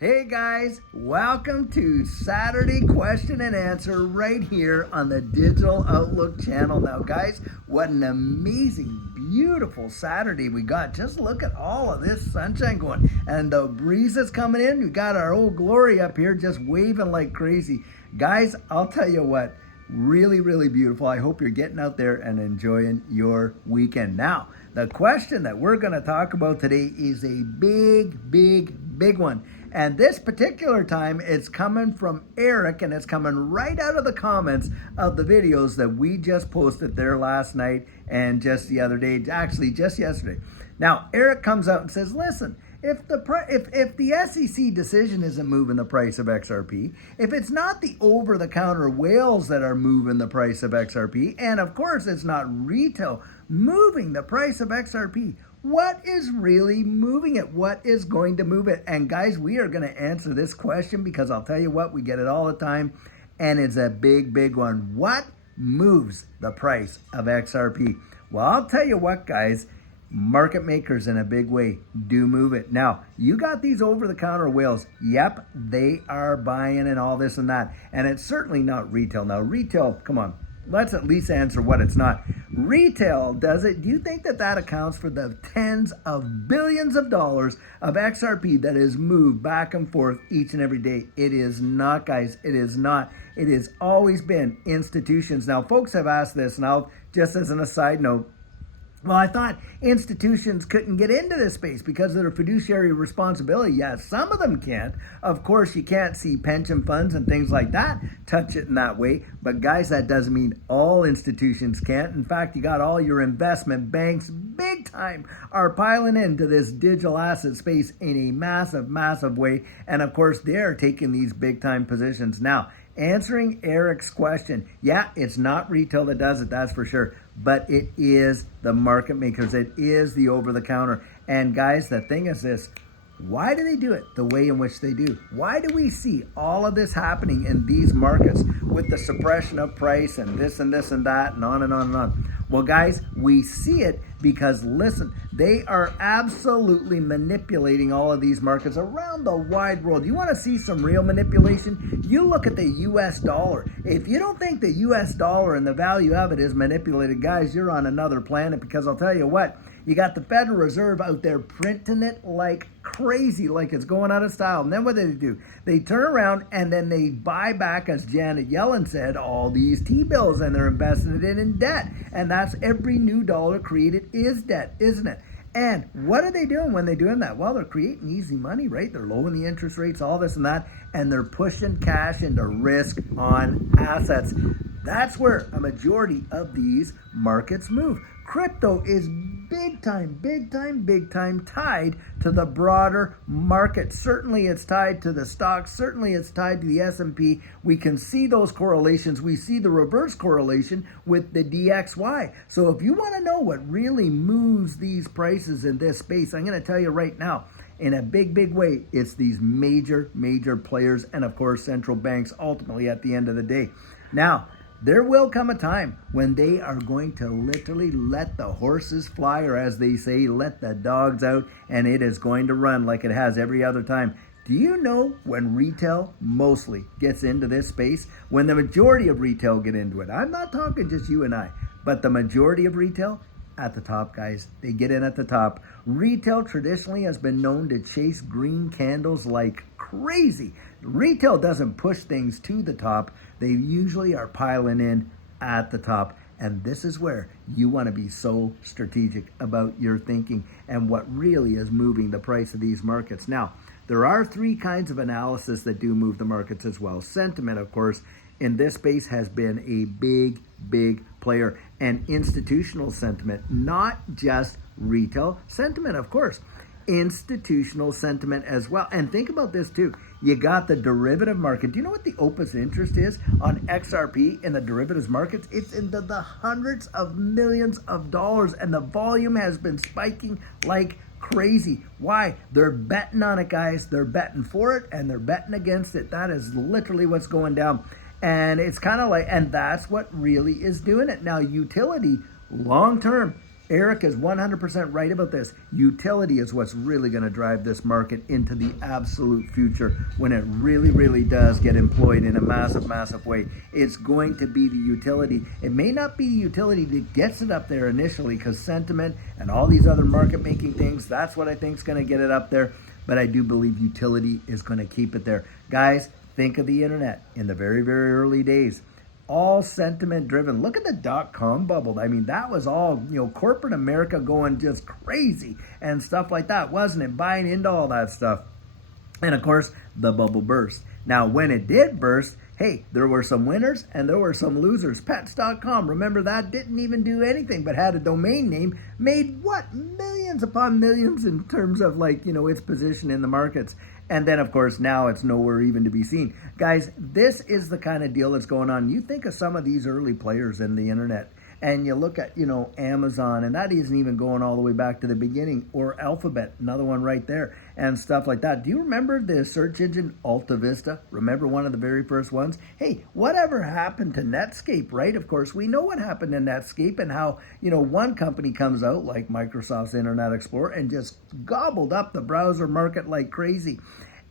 Hey guys, welcome to Saturday Question and Answer right here on the Digital Outlook channel. Now guys, what an amazing, beautiful Saturday we got. Just look at all of this sunshine going and the breeze is coming in. We got our old Glory up here just waving like crazy. Guys, I'll tell you what, really, really beautiful. I hope you're getting out there and enjoying your weekend. Now, the question that we're going to talk about today is a big one. And this particular time, it's coming from Eric, and it's coming right out of the comments of the videos that we just posted there last night and just the other day, actually just yesterday. Now, Eric comes out and says, listen, if the SEC decision isn't moving the price of XRP, if it's not the over-the-counter whales that are moving the price of XRP, and of course it's not retail moving the price of XRP, what is really moving it? What is going to move it? And guys, we are going to answer this question because I'll tell you what, we get it all the time, and it's a big one. What moves the price of XRP? Well, I'll tell you what, guys, market makers in a big way do move it. Now, you got these over-the-counter whales. Yep, they are buying and all this and that. And it's certainly not retail. Now, retail, come on, let's at least answer what it's not. Retail, does it? Do you think that accounts for the tens of billions of dollars of XRP that is moved back and forth each and every day? It is not, guys. It is not. It has always been institutions. Now, folks have asked this, and I'll just as an aside note, well, I thought institutions couldn't get into this space because of their fiduciary responsibility. Yes, some of them can't. Of course, you can't see pension funds and things like that touch it in that way. But guys, that doesn't mean all institutions can't. In fact, you got all your investment banks big time are piling into this digital asset space in a massive way. And of course, they're taking these big time positions. Now, answering Eric's question, yeah, it's not retail that does it, that's for sure. But it is the market makers. It is the over-the-counter. And guys, the thing is this. Why do they do it the way in which they do? Why do we see all of this happening in these markets with the suppression of price and this and that and on and on and on? Well, guys, we see it because, listen, they are absolutely manipulating all of these markets around the wide world. You want to see some real manipulation? You look at the U.S. dollar. If you don't think the U.S. dollar and the value of it is manipulated, guys, you're on another planet, because I'll tell you what, you got the Federal Reserve out there printing it like crazy, like it's going out of style. And then what do? They turn around and then they buy back, as Janet Yellen said, all these T-bills, and they're investing it in debt. And that's every new dollar created is debt, isn't it? And what are they doing when they're doing that? Well, they're creating easy money, right? They're lowering the interest rates, all this and that, and they're pushing cash into risk on assets. That's where a majority of these markets move. Crypto is big time tied to the broader market. Certainly it's tied to the stocks. Certainly it's tied to the S&P. We can see those correlations. We see the reverse correlation with the DXY. So if you want to know what really moves these prices in this space, I'm going to tell you right now, in a big way, it's these major players and, of course, central banks ultimately at the end of the day. Now, there will come a time when they are going to literally let the horses fly, or as they say, let the dogs out, and it is going to run like it has every other time. Do you know when retail mostly gets into this space? When the majority of retail get into it. I'm not talking just you and I, but the majority of retail at the top, guys. They get in at the top. Retail traditionally has been known to chase green candles like crazy. Retail doesn't push things to the top. They usually are piling in at the top. And this is where you want to be so strategic about your thinking and what really is moving the price of these markets. Now, there are three kinds of analysis that do move the markets as well. Sentiment, of course, in this space has been a big player, and institutional sentiment, not just retail sentiment, of course, institutional sentiment as well. And think about this too. You got the derivative market. Do you know what the opus interest is on XRP in the derivatives markets? It's into the hundreds of millions of dollars, and the volume has been spiking like crazy. Why? They're betting on it, guys. They're betting for it and they're betting against it. That is literally what's going down. And it's kind of like, and that's what really is doing it. Now, utility, long term, Eric is 100% right about this. Utility is what's really going to drive this market into the absolute future when it really, really does get employed in a massive, massive way. It's going to be the utility. It may not be the utility that gets it up there initially, because sentiment and all these other market making things, that's what I think is going to get it up there. But I do believe utility is going to keep it there. Guys, think of the internet in the very, very early days. All sentiment driven. Look at the dot-com bubble. I mean, that was all, corporate America going just crazy and stuff like that, wasn't it? Buying into all that stuff. And of course, the bubble burst. Now, when it did burst, hey, there were some winners and there were some losers. Pets.com, remember that? Didn't even do anything but had a domain name. Made what? Millions upon millions in terms of its position in the markets. And then, of course, now it's nowhere even to be seen. Guys, this is the kind of deal that's going on. You think of some of these early players in the internet, and you look at, Amazon, and that isn't even going all the way back to the beginning, or Alphabet, another one right there, and stuff like that. Do you remember the search engine Alta Vista? Remember one of the very first ones? Hey, whatever happened to Netscape, right? Of course, we know what happened to Netscape and how, one company comes out like Microsoft's Internet Explorer and just gobbled up the browser market like crazy.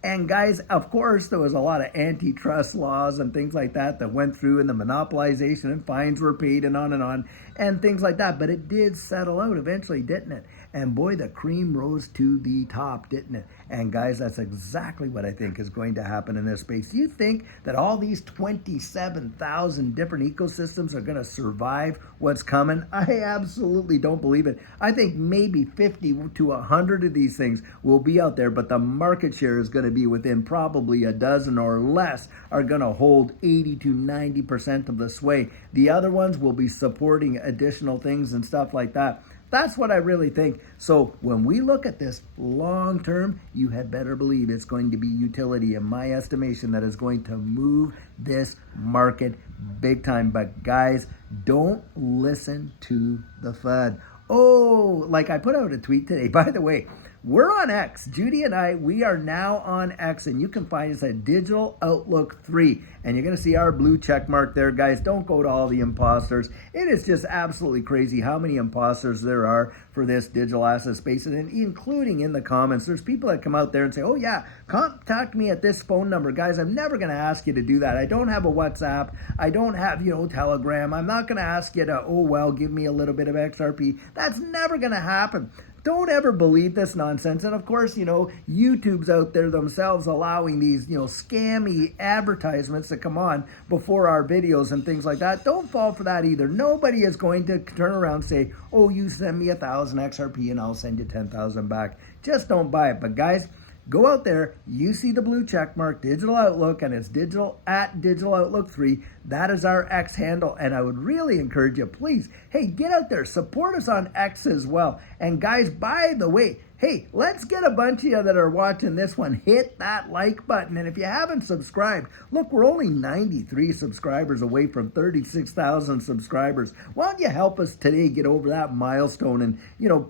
And guys, of course, there was a lot of antitrust laws and things like that went through, and the monopolization and fines were paid and on and things like that. But it did settle out eventually, didn't it? And boy, the cream rose to the top, didn't it? And guys, that's exactly what I think is going to happen in this space. Do you think that all these 27,000 different ecosystems are going to survive what's coming? I absolutely don't believe it. I think maybe 50 to 100 of these things will be out there, but the market share is going to be within probably a dozen or less are going to hold 80 to 90% of the sway. The other ones will be supporting additional things and stuff like that. That's what I really think. So when we look at this long term, you had better believe it's going to be utility, in my estimation, that is going to move this market big time. But guys, don't listen to the FUD. Oh, like I put out a tweet today, by the way. We're on X. Judy and I, we are now on X, and you can find us at Digital Outlook 3. And you're going to see our blue check mark there, guys. Don't go to all the imposters. It is just absolutely crazy how many imposters there are for this digital asset space, and including in the comments. There's people that come out there and say, oh yeah, contact me at this phone number. Guys, I'm never going to ask you to do that. I don't have a WhatsApp. I don't have, Telegram. I'm not going to ask you to, give me a little bit of XRP. That's never going to happen. Don't ever believe this nonsense. And of course, YouTube's out there themselves allowing these, scammy advertisements to come on before our videos and things like that. Don't fall for that either. Nobody is going to turn around and say, oh, you send me 1,000 XRP and I'll send you 10,000 back. Just don't buy it. But guys, go out there, you see the blue check mark, Digital Outlook, and it's digital at Digital Outlook 3. That is our X handle, and I would really encourage you, please, hey, get out there, support us on X as well. And guys, by the way, hey, let's get a bunch of you that are watching this one, hit that like button. And if you haven't subscribed, look, we're only 93 subscribers away from 36,000 subscribers. Why don't you help us today get over that milestone and,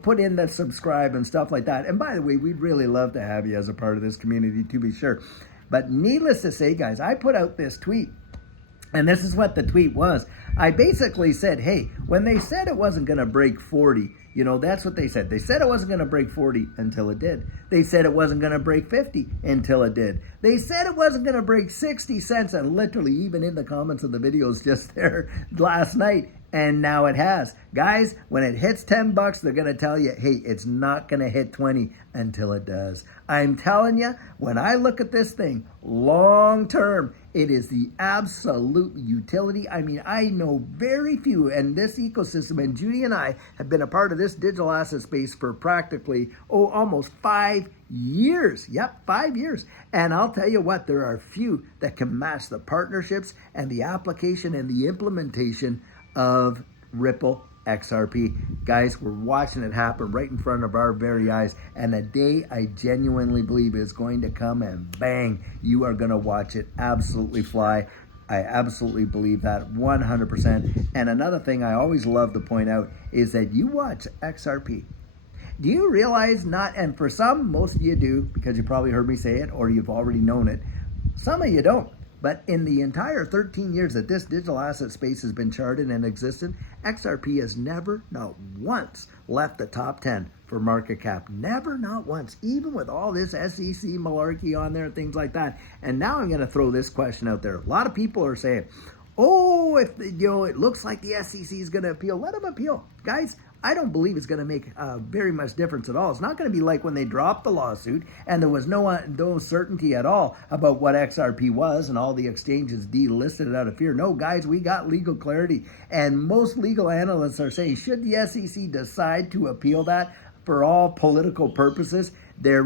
put in that subscribe and stuff like that. And by the way, we'd really love to have you as a part of this community, to be sure. But needless to say, guys, I put out this tweet. And this is what the tweet was. I basically said, hey, when they said it wasn't going to break 40, that's what they said. They said it wasn't going to break 40 until it did. They said it wasn't going to break 50 until it did. They said it wasn't going to break 60 cents, and literally even in the comments of the videos just there last night, and now it has. Guys, when it hits $10, they're going to tell you, hey, it's not going to hit 20 until it does. I'm telling you, when I look at this thing long term, it is the absolute utility. I mean, I know very few, and this ecosystem, and Judy and I have been a part of this digital asset space for practically, almost 5 years. Yep, 5 years. And I'll tell you what, there are few that can match the partnerships and the application and the implementation of Ripple XRP. Guys, we're watching it happen right in front of our very eyes, and a day I genuinely believe is going to come, and bang, you are going to watch it absolutely fly. I absolutely believe that 100%. And another thing I always love to point out is that you watch XRP. Do you realize and for some, most of you do, because you probably heard me say it or you've already known it, some of you don't. But in the entire 13 years that this digital asset space has been charted and existed, XRP has never, not once, left the top 10 for market cap. Never, not once, even with all this SEC malarkey on there and things like that. And now I'm going to throw this question out there. A lot of people are saying, oh, if it looks like the SEC is going to appeal, let them appeal. Guys, I don't believe it's going to make very much difference at all. It's not going to be like when they dropped the lawsuit and there was no certainty at all about what XRP was and all the exchanges delisted it out of fear. No, guys, we got legal clarity. And most legal analysts are saying, should the SEC decide to appeal that for all political purposes, their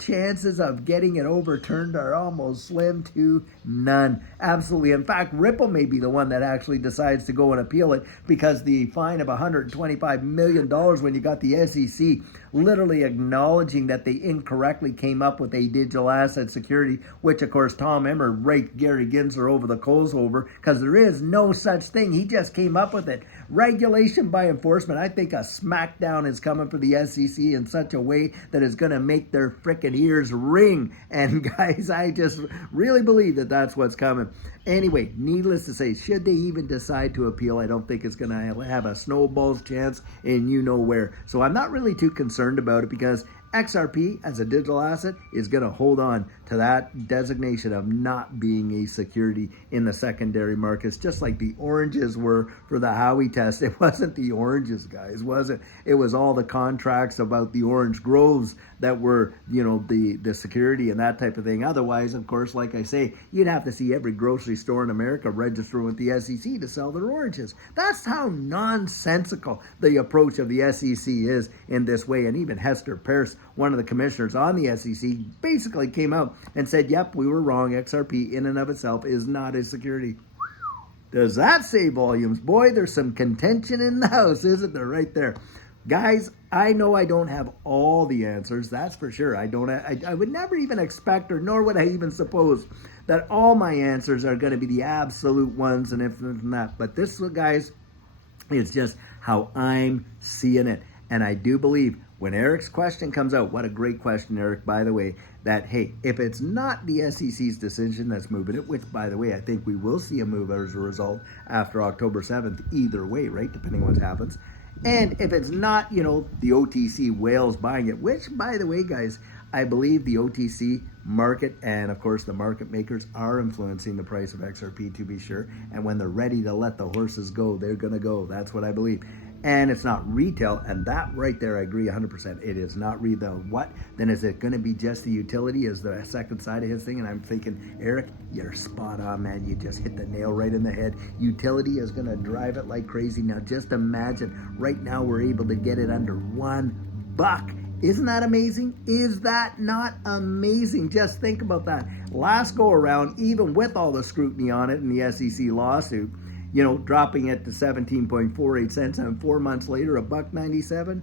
chances of getting it overturned are almost slim to none. Absolutely. In fact, Ripple may be the one that actually decides to go and appeal it, because the fine of $125 million when you got the SEC literally acknowledging that they incorrectly came up with a digital asset security, which of course Tom Emmer raked Gary Gensler over the coals over, because there is no such thing. He just came up with it. Regulation by enforcement. I think a smackdown is coming for the SEC in such a way that is going to make their frickin' ears ring. And guys, I just really believe that that's what's coming. Anyway, needless to say, should they even decide to appeal, I don't think it's going to have a snowball's chance in you know where. So I'm not really too concerned about it, because XRP as a digital asset is going to hold on to that designation of not being a security in the secondary markets, just like the oranges were for the Howey test. It wasn't the oranges, guys, was it? It was all the contracts about the orange groves that were, the security and that type of thing. Otherwise, of course, like I say, you'd have to see every grocery store in America register with the SEC to sell their oranges. That's how nonsensical the approach of the SEC is in this way. And even Hester Peirce, one of the commissioners on the SEC, basically came out and said, yep, we were wrong. XRP in and of itself is not a security. Does that say volumes? Boy, there's some contention in the house, isn't there? Right there. Guys, I know I don't have all the answers, that's for sure. I would never even expect, or nor would I even suppose, that all my answers are going to be the absolute ones and if not. But this, guys, is just how I'm seeing it. And I do believe when Eric's question comes out, what a great question, Eric, by the way, that, hey, if it's not the SEC's decision that's moving it, which, by the way, I think we will see a move as a result after October 7th, either way, right, depending on what happens. And if it's not, the OTC whales buying it, which, by the way, guys, I believe the OTC market and, of course, the market makers are influencing the price of XRP, to be sure. And when they're ready to let the horses go, they're going to go. That's what I believe. And it's not retail, and that right there, I agree 100%. It is not retail. What? Then is it going to be just the utility as the second side of his thing? And I'm thinking, Eric, you're spot on, man. You just hit the nail right in the head. Utility is going to drive it like crazy. Now, just imagine, right now we're able to get it under $1. Isn't that amazing? Is that not amazing? Just think about that. Last go around, even with all the scrutiny on it in the SEC lawsuit, dropping it to 17.48 cents, and 4 months later, $1.97,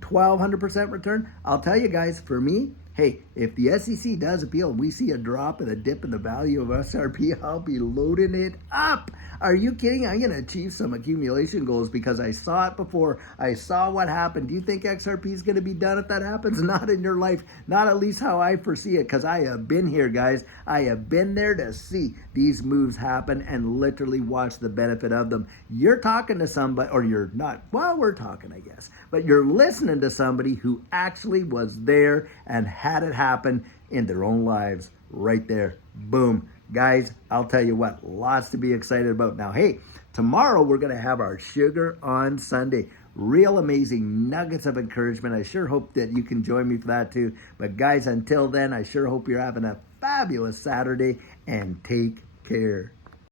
1,200% return. I'll tell you guys, for me, hey, if the SEC does appeal and we see a drop and a dip in the value of XRP, I'll be loading it up. Are you kidding? I'm going to achieve some accumulation goals because I saw it before. I saw what happened. Do you think XRP is going to be done if that happens? Not in your life. Not at least how I foresee it, because I have been here, guys. I have been there to see these moves happen and literally watch the benefit of them. You're talking to somebody, or you're not. Well, we're talking, I guess. But you're listening to somebody who actually was there and had it happen in their own lives right there. Boom. Guys, I'll tell you what, lots to be excited about. Now, hey, tomorrow we're going to have our Sugar on Sunday. Real amazing nuggets of encouragement. I sure hope that you can join me for that too. But guys, until then, I sure hope you're having a fabulous Saturday, and take care.